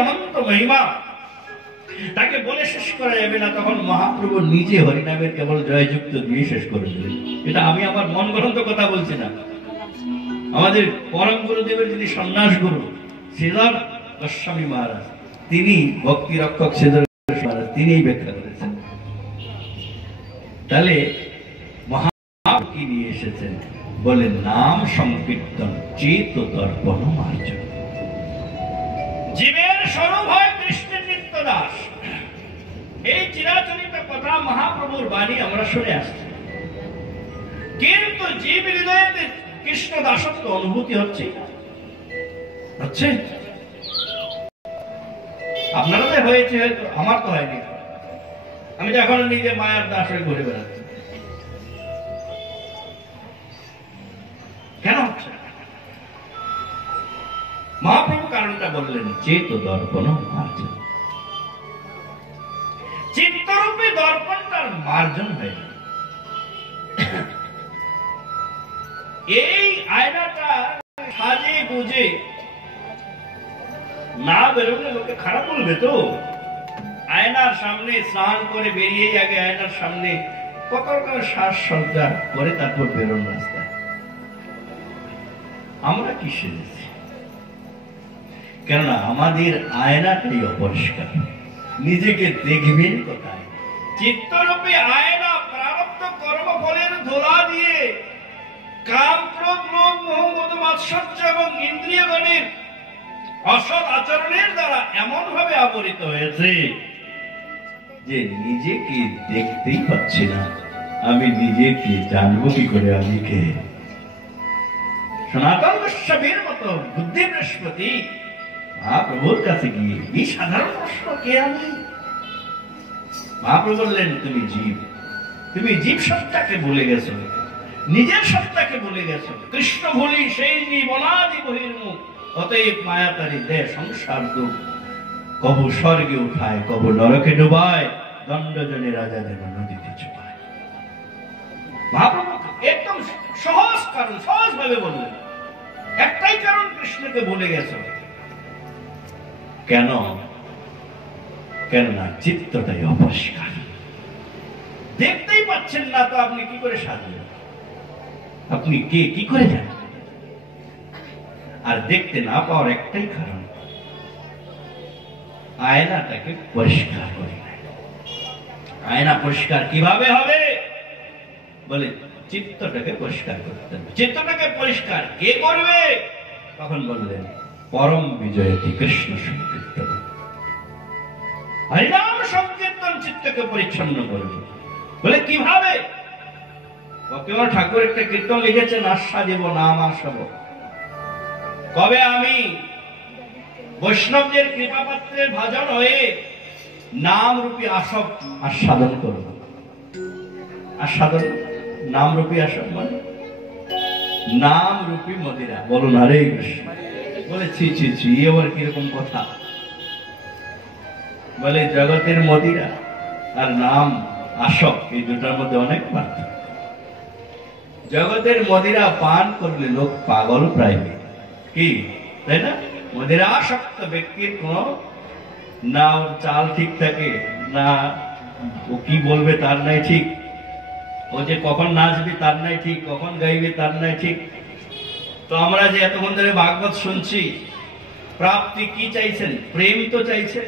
অনন্ত মহিমা তাকে বলে শেষ করা যাবে না। তখন মহাপ্রভু নিজে হরিনামের কেবল জয়যুক্ত দিয়ে শেষ করে দিলেন। এটা আমি আমার মন গড়ন্ত কথা বলছি না, আমাদের পরম গুরুদেবের যিনি সন্ন্যাস গুরু শ্রীধর গোস্বামী মহারাজ, তিনি ভক্তি রক্ষক শ্রীধর মহারাজ, তিনি এই ব্যাখ্যা করেছেন। তাহলে মহাপ্রভু কি নিয়ে এসেছেন বলে, নাম সংকীর্তন চেত দর্পণ মার্জন। জীবের স্বরূপ হয় কৃষ্ণের নিত্য দাস। এই চিরাচরিত কথা মহাপ্রভুর বাণী আমরা শুনে আসছি, কিন্তু জীব হৃদয়ে কৃষ্ণ দাসত্ব অনুভূতি হচ্ছে হচ্ছে আপনারা তো হয়েছে, হয়তো আমার তো হয়নি। আমি তো এখন নিজে মায়ার দাস হয়ে ঘুরে বেড়াচ্ছি। কেন হচ্ছে? মহাপ্রভু কারণটা বললেন, চেত দর্পণ মার্জন। চিত্তরূপী দর্পণটার মার্জন হয়ে যায়। এই আয়নাটা সাজে গুজে না বেরোলে লোকে খারাপ বলবে তো। আয়নার সামনে স্নান করে বেরিয়ে আগে আয়নার সামনে কত রকম সাজসজ্জা করে তারপর বেরোন রাস্তায়। আমরা কি সেজেছি? কেননা আমাদের আয়নাটাই অপরিষ্কার। নিজেকে দেখবেন কোথায়? চিত্তরূপী আয়না প্রারব্ধ কর্মফলের ধোলা দিয়ে কাম, ক্রোধ, লোভ, মোহ, মদ, মাৎসর্য এবং ইন্দ্রিয়গণের অসৎ আচরণের দ্বারা এমন ভাবে আবরিত হয়েছে যে নিজেকে দেখতেই পাচ্ছি না। আমি নিজেকে জানবো কি করে? আমি কে? সনাতন গোস্বামীর মতো বুদ্ধি বৃহস্পতি মহাপ্রভুর কাছে গিয়ে এই সাধারণ প্রশ্ন, কে আমি? মহাপ্রভু বললেন, তুমি জীব। তুমি জীব সত্তাকে ভুলে গেছো, নিজের সত্তাকে ভুলে গেছো। কৃষ্ণ ভুলি সেই জীবনাদি বহির্মুখ, অতএব মায়াতারি দে সংসার দুঃখ। কবু স্বর্গে উঠায়, কবু নরকে ডুবায়, দণ্ডজনে রাজা যেন নদীতে চুপায়। মহাপ্রভু একদম সহজ কারণ, সহজ ভাবে বললেন, একটাই কারণ, কৃষ্ণকে ভুলে গেছো। কেন? কেননা চিত্তটাই অপরিষ্কার। দেখতেই পাচ্ছেন না তো আপনি কি করে সাজবেন? আপনি কে, কি করে জানেন? আর দেখতে না পাওয়ার একটাই কারণ, আয়নাটাকে পরিষ্কার করি না। আয়না পরিষ্কার কিভাবে হবে বলে, চিত্তটাকে পরিষ্কার করতে হবে। চিত্তটাকে পরিষ্কার কে করবে? তখন বললেন, পরম বিজয়তি কৃষ্ণ সংকীর্তন। হরিনাম সংকীর্তন চিত্তকে পরিচ্ছন্ন করবে। বলে কিভাবে? ভক্তিমোহন ঠাকুর একটা কীর্তন লিখেছেন, আস্বাদিব নাম আসব। কবে আমি বৈষ্ণবদের কৃপাপাত্রের ভাজন হয়ে নাম রূপী আসব আস্বাদন করব। আস্বাদন, নাম রূপী আসব মানে নাম রূপী মদিরা। বলুন হরে কৃষ্ণ। বলে ছি ছি ছি, এবার কিরকম কথা? বলে জগতের মদিরা আর নাম আসক, এই দুটার মধ্যে অনেক পার্থক্য। জগতের মদিরা পান করলে লোক পাগল প্রায়, কি তাই না? মদিরা আসক্ত ব্যক্তির কোন না চাল ঠিক থাকে না, ও কি বলবে তার নাই ঠিক, ও যে কখন নাচবে তার নাই ঠিক, কখন গাইবে তার নাই ঠিক। তো আমরা যে এতক্ষণ ধরে ভাগবত শুনছি, প্রাপ্তি কি চাইছেন? প্রেম তো চাইছেন।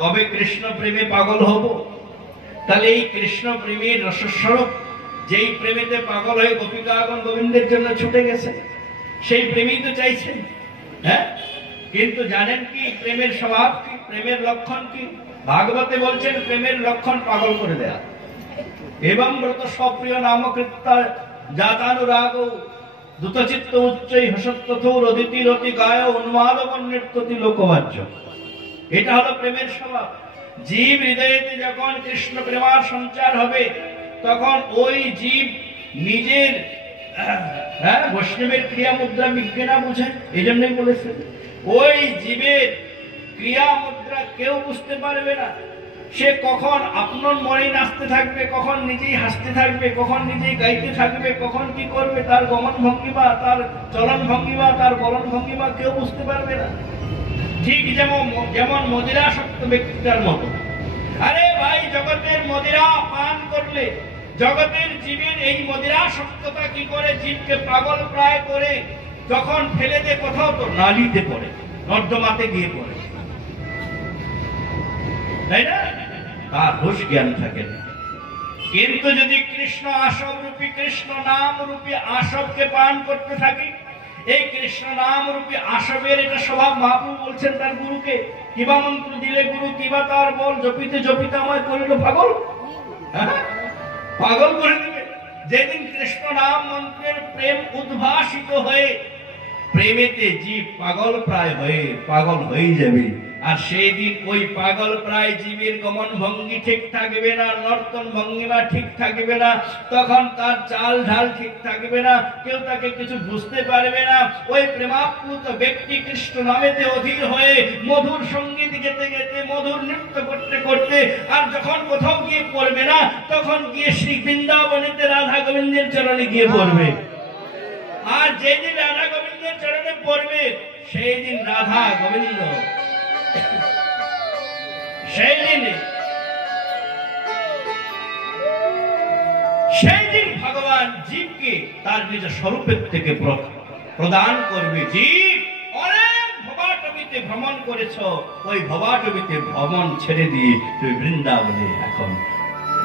কবে কৃষ্ণ প্রেমে পাগল হব? তাহলে এই কৃষ্ণ প্রেমের রসস্বরূপ, যেই প্রেমেতে পাগল হয়ে গোপিকাগণ গোবিন্দের জন্য ছুটে গেছে, সেই প্রেমই তো চাইছেন। হ্যাঁ, কিন্তু জানেন কি প্রেমের স্বভাব কি, প্রেমের লক্ষণ কি? ভাগবতে বলছেন প্রেমের লক্ষণ পাগল করে দেয়া। এবং ব্রত সপ্রিয় নামকৃত্তা জাতানুরাগ দ্রুতচিত্ত উচ্চৈ হসত্যথৌর অদিতি রতি গায় উন্মাদবন নৃত্যতি লোকবাহ্য। এটা হলো প্রেমের স্বভাব। জীব হৃদয়েতে যখন কৃষ্ণ প্রেমার সঞ্চার হবে, তখন ওই জীব নিজের বৈষ্ণবের ক্রিয়া মুদ্রা বিজ্ঞানা বুঝেন, এই জন্যই বলেছেন ওই জীবের ক্রিয়া মুদ্রা কেউ বুঝতে পারবে না। সে কখন আপনার মনে নাচতে থাকবে, কখন নিজেই হাসতে থাকবে, কখন নিজেই গাইতে থাকবে, কখন কি করবে, তার গমন ভঙ্গিমা, তার চলন ভঙ্গিমা, তার বলন ভঙ্গিমা কেউ বুঝতে পারবে না। ঠিক যেমন যেমন মদিরাসক্ত ব্যক্তিটার মতো। আরে ভাই, জগতের মদিরা পান করলে জগতের জীবের এই মদিরাসক্ততা কি করে জীবকে পাগল প্রায় করে, যখন ফেলে দে কোথাও তো নালিতে পড়ে, নর্দমাতে গিয়ে পড়ে, তাই না? তার হুঁশ জ্ঞান থাকে না। কিন্তু যদি কৃষ্ণ আসব রূপী, কৃষ্ণ নাম রূপী আসবকে পান করতে থাকি, এই কৃষ্ণ নাম রূপী আসবের এটা স্বভাব। মহাপ্রভু বলছেন তার গুরুকে, কিবা মন্ত্র দিলে গুরু কিবা তার বল, জপিতে জপিতে আমায় করিল পাগল। হ্যাঁ, পাগল করে দিবে। যেদিন কৃষ্ণ নাম মন্ত্রের প্রেম উদ্ভাসিত হয়ে প্রেমেতে জীব পাগল প্রায় হয়ে পাগল হয়ে যাবে, আর সেই দিন ওই পাগল প্রায় জীবের গমন ভঙ্গি ঠিক থাকবে না, নর্তন ভঙ্গিমা ঠিক থাকবে না, তখন তার চাল ঢাল ঠিক থাকবে না, কেউ তাকে কিছু বুঝতে পারবে না। ওই প্রেমাপ্লুত ব্যক্তি কৃষ্ণ নামেতে অধীর হয়ে মধুর সঙ্গীত গেতে গেতে, মধুর নৃত্য করতে করতে, আর যখন কোথাও গিয়ে পড়বে না, তখন গিয়ে শ্রী বৃন্দাবনেতে রাধা গোবিন্দের চরণে গিয়ে পড়বে। আর যেদিন রাধা গোবিন্দের চরণে পড়বে, সেই দিন রাধা গোবিন্দ, সেই দিন ভগবান জীবকে তার নিজ স্বরূপের থেকে প্রদান করবে। জীব অনেক ভবাটবিতে ভ্রমণ করেছ, ওই ভবাটবিতে ভ্রমণ ছেড়ে দিয়ে তুই বৃন্দাবনে এখন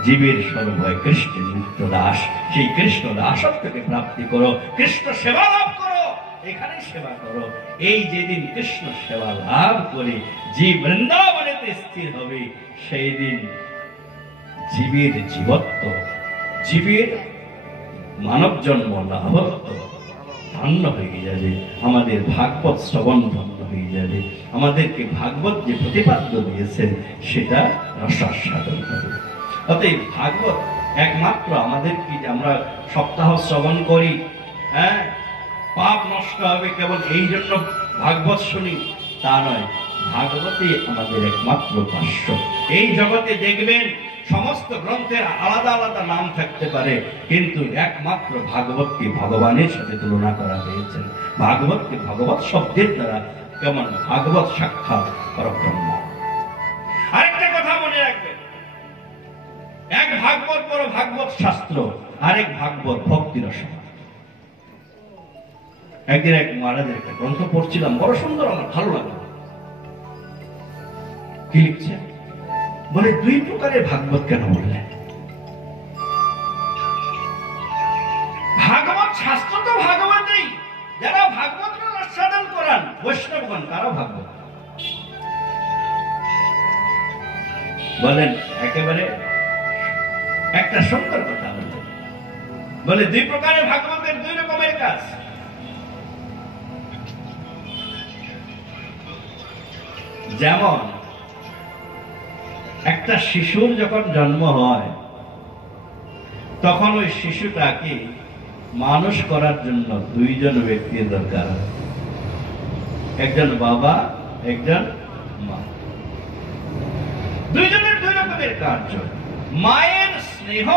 জীবের স্বরূপ হয় কৃষ্ণ নিত্য দাস। সেই কৃষ্ণ দাসত্বকে প্রাপ্তি করো, কৃষ্ণ সেবা লাভ করো, এখানে সেবা করো। এই যেদিন কৃষ্ণ সেবা লাভ করে জীব বৃন্দাবনেতে স্থির হবে, সেই দিন জীবের জীবত্ব, জীবের মানব জন্ম লাভত্ব ধন্য হয়ে যাবে। আমাদের ভাগবত শ্রবণ ধন্য হয়ে যাবে। আমাদেরকে ভাগবত যে প্রতিপাদ্য দিয়েছেন সেটা রসাস্বাদন হবে। অতএব ভাগবত একমাত্র আমাদের কি আমরা সপ্তাহ শ্রবণ করি, হ্যাঁ, পাপ নষ্ট হবে কেবল এই জন্য ভাগবত শুনি, তা নয়। ভাগবতই আমাদের একমাত্র ভাষ্য। এই জগতে দেখবেন সমস্ত গ্রন্থের আলাদা আলাদা নাম থাকতে পারে, কিন্তু একমাত্র ভাগবতকে ভগবানের সাথে তুলনা করা হয়েছে। ভাগবতকে ভগবত শব্দের দ্বারা কেমন ভাগবত সাক্ষাৎ পরব্রহ্ম। আরেকটা কথা মনে রাখবেন, এক ভাগবত বড় ভাগবত শাস্ত্র, আরেক ভাগবত ভক্তি রসনা। একদিন এক মহারাজের একটা গ্রন্থ পড়ছিলাম, বড় সুন্দর, আমার ভালো লাগলো। কি লিখছে বলে, দুই প্রকারের ভাগবত কেন বললেন? ভাগবত শাস্ত্র তো ভাগবতই, যারা ভাগবত আস্বাদন করান বৈষ্ণবগণ তারাও ভাগবত বলেন। একেবারে একটা সুন্দর কথা বললেন, বলে দুই প্রকারের ভাগবতের দুই রকমের কাজ। যেমন একটা শিশুর যখন জন্ম হয়, তখন ওই শিশুটাকে মানুষ করার জন্য দুইজন ব্যক্তির দরকার হয়, একজন বাবা, একজন মা। দুইজনের দুই রকমের কার্য। মায়ের স্নেহ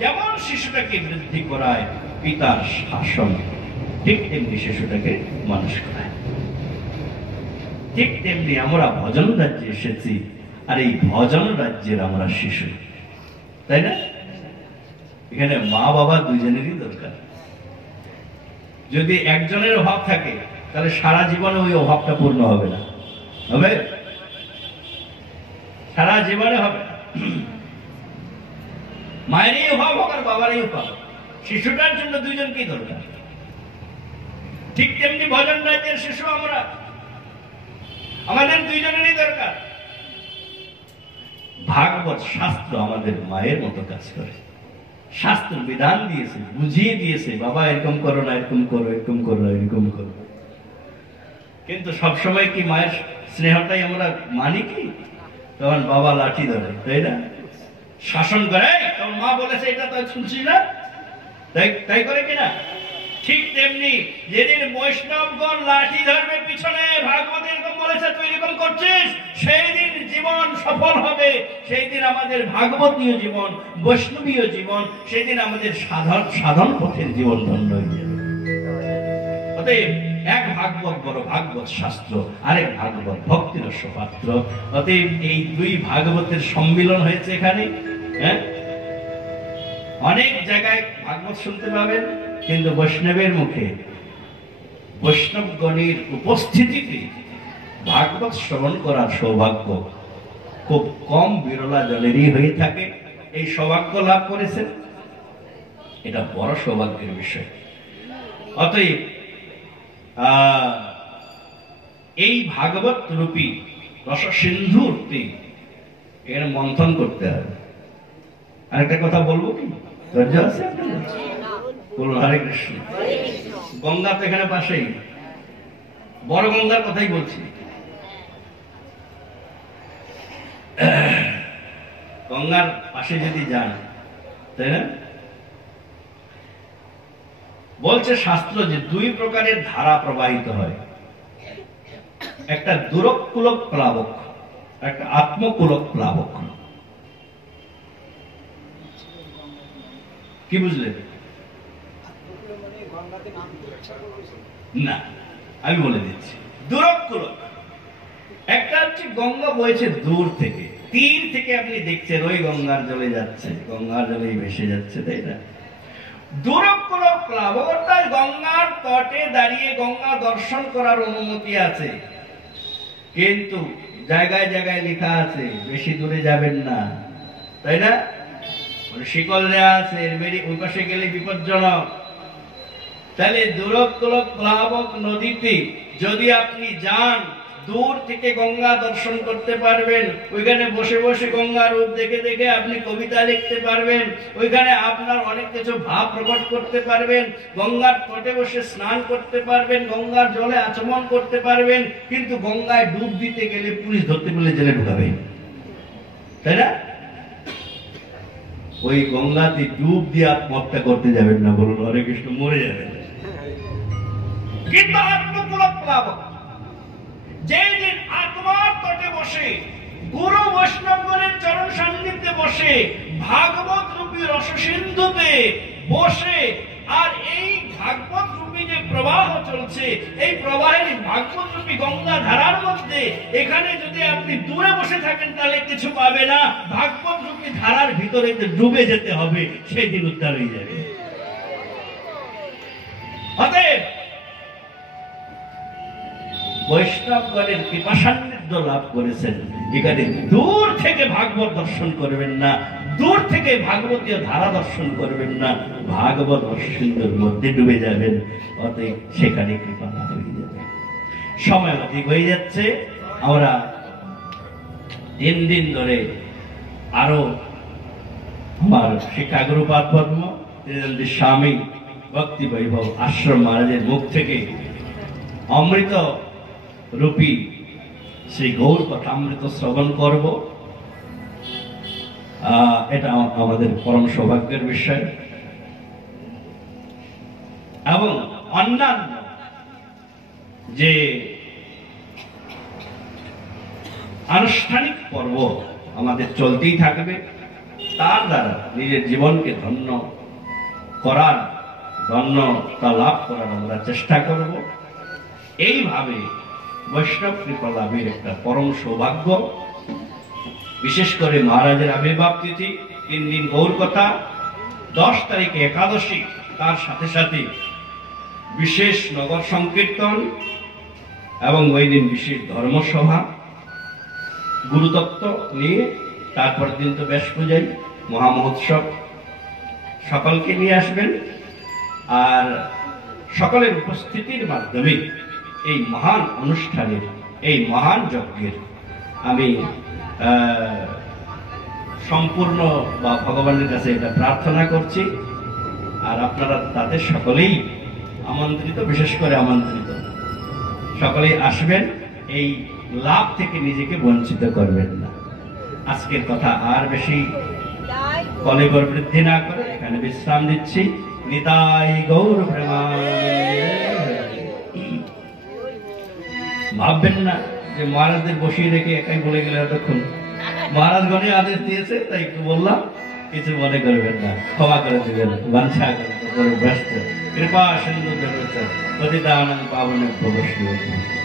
যেমন শিশুটাকে বৃদ্ধি করায়, পিতার শাসন ঠিক তেমনি শিশুটাকে মানুষ করায়। ঠিক তেমনি আমরা ভজন রাজ্যে এসেছি, আর এই ভজন রাজ্যের আমরা শিশু, তাই না? এখানে মা বাবা দুইজনেরই দরকার। যদি একজনের অভাব থাকে, তাহলে সারা জীবনে ওই অভাবটা পূর্ণ হবে না। হবে? সারা জীবনে হবে। মায়েরই অভাব হোক আর বাবারই অভাব, শিশুটার জন্য দুইজনকেই দরকার। ঠিক তেমনি ভজন রাজ্যের শিশু আমরা, আমাদের দুইজনেরই দরকার। ভাগবত শাস্ত্র আমাদের মায়ের মতো কাজ করে। শাস্ত্র বিধান দিয়েছে, বুঝিয়ে দিয়েছে, বাবা এরকম করো না, এরকম করো, এরকম করো, এরকম করো। কিন্তু সবসময় কি মায়ের স্নেহটাই আমরা মানি? কি তখন বাবা লাঠি ধরে, তাই না? শাসন করে, তখন মা বলেছে এটা তো শুনছি না, তাই করে কিনা? ঠিক তেমনি যেদিন বৈষ্ণবগণ লাঠি ধরবে পিছনে, ভাগবত এরকম বলেছে তুই এরকম করছিস, সেই দিন জীবন সফল হবে। সেই দিন আমাদের ভাগবতীয় জীবন, বৈষ্ণবীয় জীবন, সেই দিন আমাদের সাধন পথের জীবন ধন্য হয়ে যাবে। অতএব এক ভাগবত বড় ভাগবত শাস্ত্র, আরেক ভাগবত ভক্তি রস পাত্র। অতএব এই দুই ভাগবতের সম্মিলন হয়েছে এখানে। হ্যাঁ, অনেক জায়গায় ভাগবত শুনতে পাবেন, কিন্তু বৈষ্ণবের মুখে, বৈষ্ণবগণের উপস্থিতিতে ভাগবত শ্রবণ করার সৌভাগ্য খুব কম, বিরলা জনেরই হয়ে থাকে। এই সৌভাগ্য লাভ করেছেন, এটা বড় সৌভাগ্যের বিষয়। অতএব এই ভাগবত রূপী রস সিন্ধুতে এর মন্থন করতে হবে। আরেকটা কথা বলবো কি, ধৈর্য আছে বলুন? হরে কৃষ্ণ। গঙ্গা তো এখানে পাশেই, বড় গঙ্গার কথাই বলছি। গঙ্গার পাশে যদি যান, তাই না? বলছে শাস্ত্র যে দুই প্রকারের ধারা প্রবাহিত হয়, একটা দুরকুলক প্লাবক, একটা আত্মকুলক প্লাবক। কি বুঝলেন? না, আমি বলে দিচ্ছি। দুরকুলক একটা হচ্ছে গঙ্গা বইছে দূর থেকে, তীর থেকে আপনি দেখছেন ওই গঙ্গার জলে যাচ্ছে, গঙ্গার জলেই ভেসে যাচ্ছে, তাই না? দুরকুলক প্লাবক অর্থাৎ গঙ্গার তটে দাঁড়িয়ে গঙ্গা দর্শন করার অনুমতি আছে, কিন্তু জায়গায় জায়গায় লেখা আছে বেশি দূরে যাবেন না, তাই না? শিকল দেয়া আছে, ওই পাশে গেলে বিপজ্জনক। তাহলে দুরকুলক প্লাবক নদীতে যদি আপনি যান, দূর থেকে গঙ্গা দর্শন করতে পারবেন, ওইখানে বসে বসে গঙ্গা রূপ দেখে দেখে আপনি কবিতা লিখতে পারবেন, ওইখানে আপনার অনেক কিছু ভাব প্রকট করতে পারবেন, গঙ্গার তটে বসে স্নান করতে পারবেন, গঙ্গার জলে আচমন করতে পারবেন। কিন্তু গঙ্গায় ডুব দিতে গেলে পুলিশ ধরতে পেলে জেলে ঢুকাবে, তাই না? ওই গঙ্গাতে ডুব দিয়ে আত্মহত্যা করতে যাবেন না, বলুন হরে কৃষ্ণ, মরে যাবেন। কিন্তু আত্মকুলক প্লাবক যেদিন আত্মার তটে বসে, গুরু বৈষ্ণবগণের চরণ সান্নিধ্যে বসে, ভাগবত রূপী রসসিন্ধুতে বসে, আর এই ভাগবত রূপী যে প্রবাহ চলছে, এই প্রবাহের ভাগবত রূপী গঙ্গা ধারার মধ্যে এখানে যদি আপনি দূরে বসে থাকেন তাহলে কিছু পাবে না, ভাগবত রূপী ধারার ভিতরে ডুবে যেতে হবে, সেই দিন উদ্ধার হয়ে যাবে। অতএব বৈষ্ণবগণের কৃপা সান্নিধ্য লাভ করেছেন, এখানে দূর থেকে ভাগবত দর্শন করবেন না, দূর থেকে ভাগবতীয় ধারা দর্শন করবেন না, ভাগবত রসসিন্ধুর মধ্যে ডুবে যাবেন। অতএব সেখানে কৃপা লাভ হয়ে যাবে। সময় অধিক হয়ে যাচ্ছে, আমরা 3 দিন ধরে আরো আমার শিক্ষাগুরুপাদ পদ্ম স্বামী ভক্তি বৈভব আশ্রম মহারাজের মুখ থেকে অমৃত রূপী শ্রী গৌর কথামৃত শ্রবণ করব। এটা আমাদের পরম সৌভাগ্যের বিষয়। এবং অন্যান্য যে আনুষ্ঠানিক পর্ব আমাদের চলতেই থাকবে, তার দ্বারা নিজের জীবনকে ধন্য করার, ধন্যতা লাভ করার আমরা চেষ্টা করব। এইভাবে বৈষ্ণব কৃপা লাভের একটা পরম সৌভাগ্য। বিশেষ করে মহারাজের আবির্ভাব তিথি, 3 দিন গৌর কথা, 10 তারিখে একাদশী, তার সাথে সাথে বিশেষ নগর সংকীর্তন এবং ওই দিন বিশেষ ধর্মসভা গুরুতত্ত্ব নিয়ে। তারপর দিন তো ব্যাস পূজাই মহামহোৎসব, সকলকে নিয়ে আসবেন। আর সকলের উপস্থিতির মাধ্যমে এই মহান অনুষ্ঠানের, এই মহান যজ্ঞের আমি সম্পূর্ণ বা ভগবানের কাছে এটা প্রার্থনা করছি। আর আপনারা তাদের সকলেই আমন্ত্রিত, বিশেষ করে আমন্ত্রিত, সকলেই আসবেন, এই লাভ থেকে নিজেকে বঞ্চিত করবেন না। আজকের কথা আর বেশি কলেবর বৃদ্ধি না করে এখানে বিশ্রাম দিচ্ছি। নিতাই গৌর প্রেমানন্দে। ভাববেন না যে মহারাজদের বসিয়ে রেখে একাই বলে গেলে এতক্ষণ। মহারাজগণে আদেশ দিয়েছে তাই একটু বললাম, কিছু মনে করবেন না, ক্ষমা করে দেবেন, বাঞ্ছা করে ব্যস্ত। कृपा सिंधु जगत पतितानं पावनेभ्यो वैष्णवेभ्यो